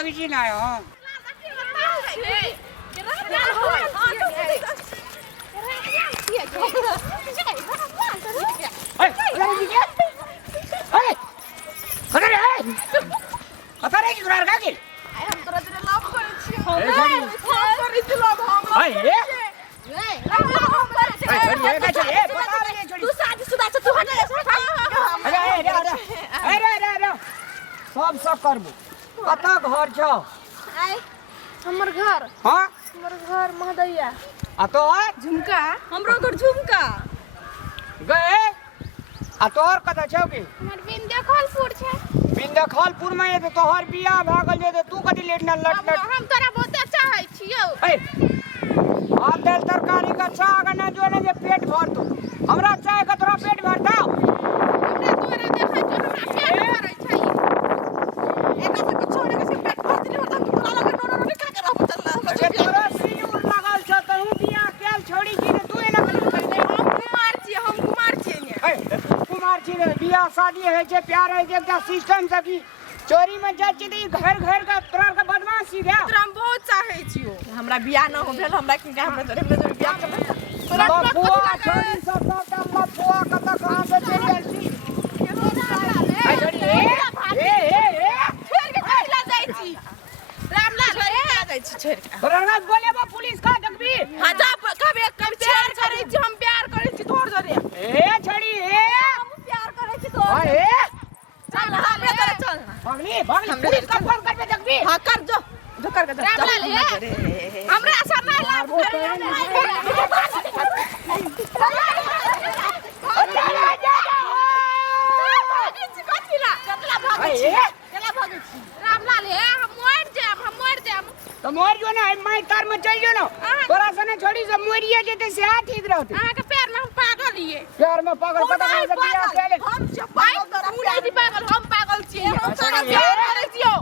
लगी छी ना हो अरे की करार का की हम तोरा तेरे लव करे छी हम करे छी लव हम तू शादीशुदा छ तू हटे अरे सब करबो कता घर छ आइ हमर घर हां हमर घर महदैया आ तो झुमका हमरो घर झुमका गए आ तोहर कता छौ की हमर बिंदे खलपुर छै बिंदे खलपुर में ये तोहर बियाह भ गेल जे तू कथि लेट न लट हम तोरा बहुते चाहै छियौ ए आ तेल तरकारी का साग न जो ने जे पेट भर तू हमरा चाय का तोरा पेट भरता हमरा तोरा देखै छ हमरा पेट भरै छै एका से छोड़े के से पेट भर दिले हम तोरा लगे नोनो खा के रहब चलला अरे तोरा सिनुर लागल छ तू बियाह केल छोड़ी की तू एना हम कुमार छी ने ए कुमार छी रे बियाह शादी है जे प्यार है जे का सिस्टम से की चोरी में जाची दी घर का तोरा का बदमाशी गया तोरा हम बहुत चाहै छियौ हमरा बियाह न हो भेल हमरा कि हमरा तोरे बियाह कर तोरा बुआ छोड़ी सब का बुआ कता कहां से चली आइल छी ए छोड़ी ए छोड़ के चला जाई छी रामलाल छोड़ के जाई छी छोड़ के तोरा ना बोले बा पुलिस का देखबी हां जा कभी प्यार करै छी हम प्यार करै छी तोर जरे ए छोड़ी हम प्यार करै छी तोर ए चल हमरा तोरे चल भागली पुलिस का फोन करबे देखबी हां कर जो कर के रामलाल हमरा असर ना लाग तो मोर जो ना मैं कार में चल जो ना तोरा सने छोड़ी से मोरिए जेते से आ ठीक रहते अहाँ के पैर में हम पागल हिए प्यार में पागल पता नहीं से बियाह केले हम से पागल तोरा नहीं पागल हम पागल छी हम तोरा प्यार करे छियो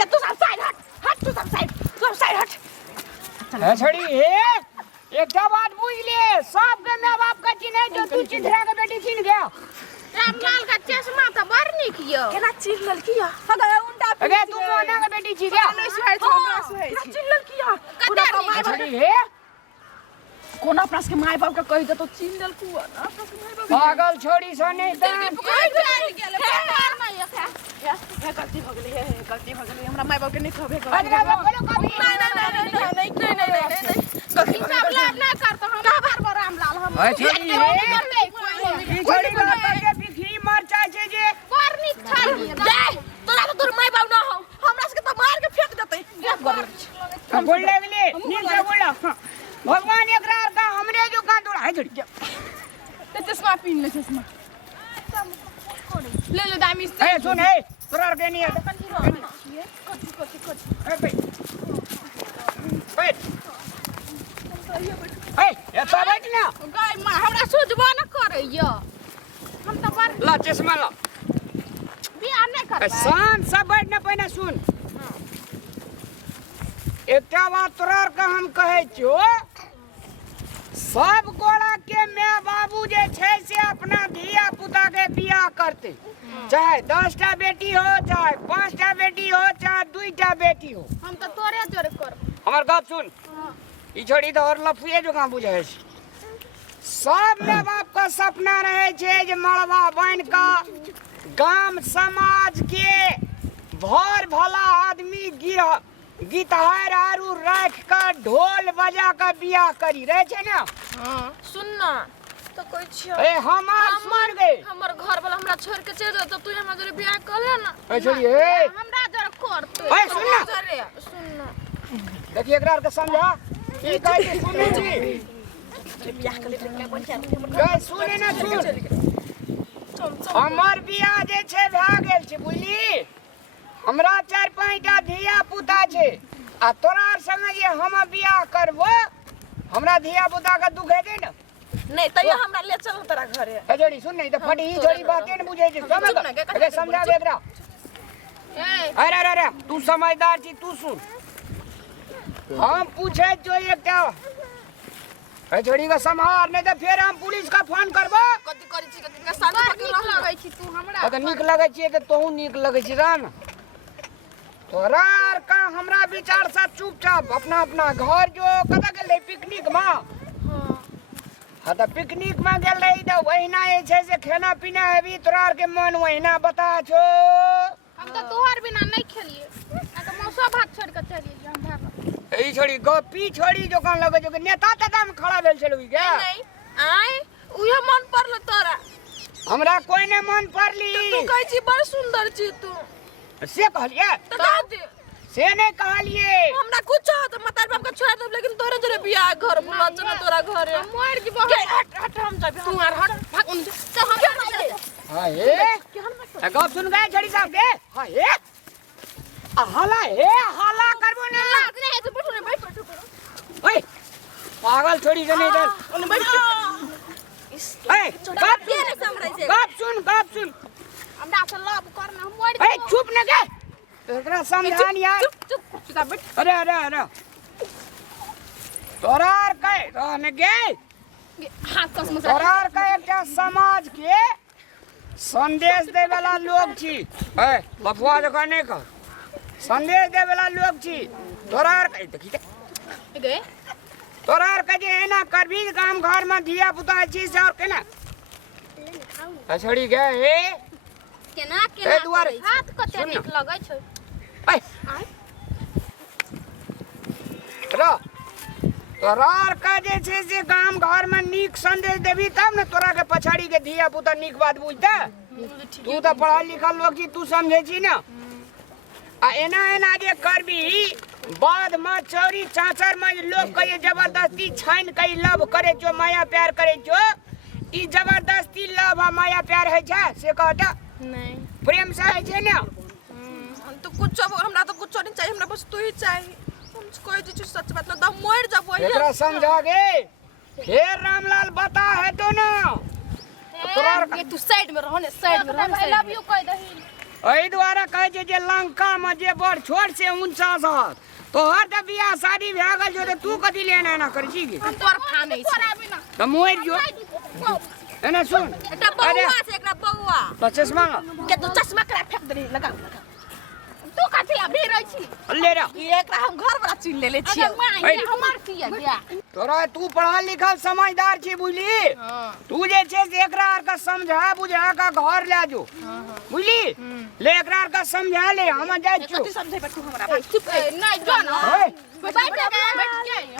ये तू सब साइड हट तू सब साइड हट है छोड़ी एक बात बुझ ले सब के मां बाप का चिन्ह जो तू चिंधरा के बेटी चिन्ह गया रामलाल का चश्मा तो बड़ निक हियो केना चिन्हल किया अगर उंडा अगे तू मोना के बेटी छी गया नहीं सुहाई छ हमरा सुहाई छी चिन्हल किया कते छोड़ी कोना अपना के माय बाप के कहि दे तो चिन्हल कुआ ना अपना के माय बाप पागल छोड़ी सने गलती हो गेलै गलती हो गेलै हमरा माय बाप के नहीं कहबे कर अरे बोलो कभी नहीं गलती ना कर तो हम बार रामलाल हम छोड़ी छोड़ी का के बिखरी मर चाहे जे करनी छाई दे तोरा तो तोर माय बाप ना हो हमरा से तो मार के फेंक देतै क्या कर बोल लगले नींद से बोला भगवान एकरा का हमरे जो का तोड़ा है छोड़ी ते चश्मा पहन ले चश्मा ले दामी ए सुन ए तोरा के नहीं है ए बैठ ए तो बैठ ना गाय मां हमरा सुझबो न करैयो हम त बार ला चश्मा ला बियाह नहीं करबै शान सब बैठ ना पहिने सुन एकटा बात तोरा के हम कहै छियो सब गोड़ा के माय बाबू जे छै से अपना धिया पुता के बियाह करते चाहे 10टा बेटी हो चाहे 5टा बेटी हो चाहे 2टा बेटी हो हम त तोरे जोरे कर हमर गप सुन ई छोड़ी तो और लफुए जो का बुझै छै सब माय बाप का सपना रहे छे जे मड़वा बन का गांव समाज के भर भला आदमी गीतहार आरू राख का ढोल बजा का बियाह करी रहे छे ना हां सुन ना तो कोई छियो ए हमार सुन गए हमर घर वाला हमरा छोड़ के चल त तू हमरा जोरे बियाह कर ले ना ए छोड़ी ए हमरा जोरे कर तू ए सुन ना सुन ना देखिए एकरा के समझा ई कह के सुने छी बियाह कर ले गए सुने ना सुन हमर बियाह जे छे भ गेल छे बुझली हमरा 4-5टा धिया पुता छे आ तोरा संगे जे हम बियाह करबो हमरा धिया पुता का दुख हेते न नहीं तैयो हमरा ले चल तेरा घरे ए जोड़ी सुन नहीं तो फटी ही जोड़ी बातें न बुझे छे समझ अरे समझा दे एकरा अरे तू समझदार छी तू सुन हम पूछे जो एकटा ए जोड़ी का संभार नहीं तो फिर हम पुलिस का फोन करबो कथि करै छी कथि का साथ पकड़ लगै छी तू हमरा अगर निक लगै छी त तोहू निक लगै छी रान तोरा आर का हमरा विचार से चुपचाप अपना अपना घर जो कदा गेल पिकनिक में। हाँ तो पिकनिक में गेल रही तो वहीना ये छे से खाना पीना है तोरा आर के मन वहीना बता छो। हम तो तोहर बिना नहीं खेलिए ना तो मौसा भात छोड़ के चलिए हम भाग ए छोड़ी गपी छोड़ी जो कान लगे जो के नेता तेता में खड़ा भेल छलु के नहीं आय उहे मन पड़ल तोरा हमरा कोई ने मन पड़ली तू कहै छी बड़ सुंदर छी तू से कहलिए तो कह दे से नहीं कहलिए हमरा कुछ हो तो मतार बाप के छोड़ दब लेकिन तोरे जरे बियाह घर बुला चल तोरा घरे हम मर जी हट हट हम जाबे तू यार हट भाग उन चल हम हां हे गप सुन गए छोड़ी साहब के हां हे हाला करबो ने नहीं है तू बैठ रे बैठ ओए पागल छोड़ी के नहीं डर उन बैठ ए गप सुन हमरा से लव करना हम मर ए चुप न के एकरा समझान यार चुप बैठ अरे तोरा आर कहे रहने गे हाथ कसम से तोरा आर कहे एकटा समाज के संदेश दे वाला लोग छी ए बफुआ जका नहीं कह संदेश दे वाला लोग छी तोरा आर कहे देखी गए तोरा आर कहे जे एना करबी काम घर में धिया पुता छी से और केना अछड़ी गए हे केना ए दुआरे हाथ कते नीक लगै छै ए रो तोरा आर का जे छै से गाम घर में नीक संदेश देबी तब न तोरा के पछाड़ी के धिया पुता नीक बात बुझते तू तो पढ़ल लिखल लोग छी तू समझे छी ना आ एना जे करबी बाद में चोरी चाचर में लोग कहे जबरदस्ती छाइन के लव करे जो माया प्यार करे जो ई जबरदस्ती लव आ माया प्यार है छै से कहता नहीं प्रेम से है छै ना हम तो कुछ हमरा तो कुछ नहीं चाहिए हमरा बस तू ही चाहिए हम कोई चीज सच बात ना मर जब एकरा समझा गे फिर रामलाल बता है तो ना तोरा ये तू साइड में रहो ने साइड में रहो आई लव यू कह दही एहि द्वारा कहे छै जे लंका में जे बड़ छोट से 49 हाथ तोहर त बियाह शादी भए गेल जो त तू कथी लेना ना कर छी गे हम तोर फानै छी त मोर जो एना सुन एकटा बौआ छै एकटा बौआ तो चश्मा के तू चश्मा करा फेंक दे लगा तू कथी अभी रही छी ले रे ये एकरा हम घर वाला चीन ले छी हमार किया गया तोरा तू पढ़ल लिखल समझदार छी बुझली तू जे छै से एकरा आर का समझा बुझा का घर ले जो बुझली ले एकरा आर का समझा ले हम जाय छी कथी समझे पर तू हमरा चुप नहीं जो ना बैठ के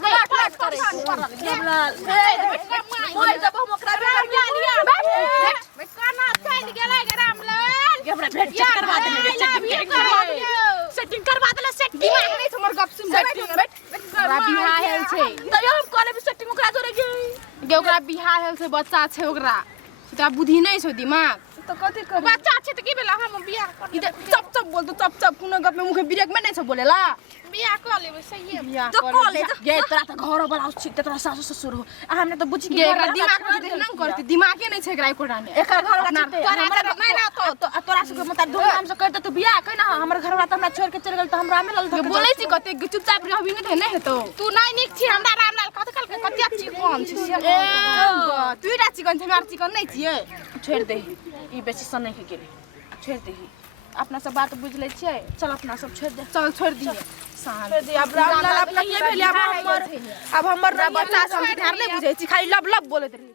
हलाट करे देवलाल मोर जब हम ओकरा बैठ काना चल गेलै रामलाल हमरा भेट चेक करवा दे सेटिंग करवा दे सेटिंग दिमाग नहीं हमर गप सुन ओकरा बियाह हेल छै तब हम कहले भी सेटिंग ओकरा जोरे गे ओकरा बियाह हेल छै बच्चा छै ओकरा बुद्धि नहीं छै दिमाग तो कथी कर बच्चा छै त की भेला हम बियाह कर इधर चप चप बोल तो चप कोनो गप में मुखे ब्रेक में नहीं छ बोलेला बियाह कर लेबै सही बियाह तो कर ले गे तोरा त घर वाला छी तोरा सासु ससुर हो आ हमने तो बुझी गे एकरा दिमाग में देख न करती दिमागे नहीं छै एकरा एकोटा ने एकर घर वाला तोरा नहीं ना तो तोरा से मतलब धूमधाम से कर तू बियाह कह ना हमर घर वाला त हमरा छोड़ के चल गेल त हमरा में लल बोलै छी कते चुपचाप रहबी नहीं हेतौ तू नहीं निक छी हमरा रामलाल कत कल के कते छी कम छी तू रा चिकन छै मार चिकन नहीं छियै छोड़ दे ई बेसी सन नहीं के गेले छोड़ दे अपना सब बात बुझ ले छियै चल अपना सब छोड़ दे चल छोड़ दिए छोड़ दे अब रामलाल अपना ये भेल अब हमर बच्चा सब ध्यान नहीं बुझै छी खाली लब लब बोलत रही।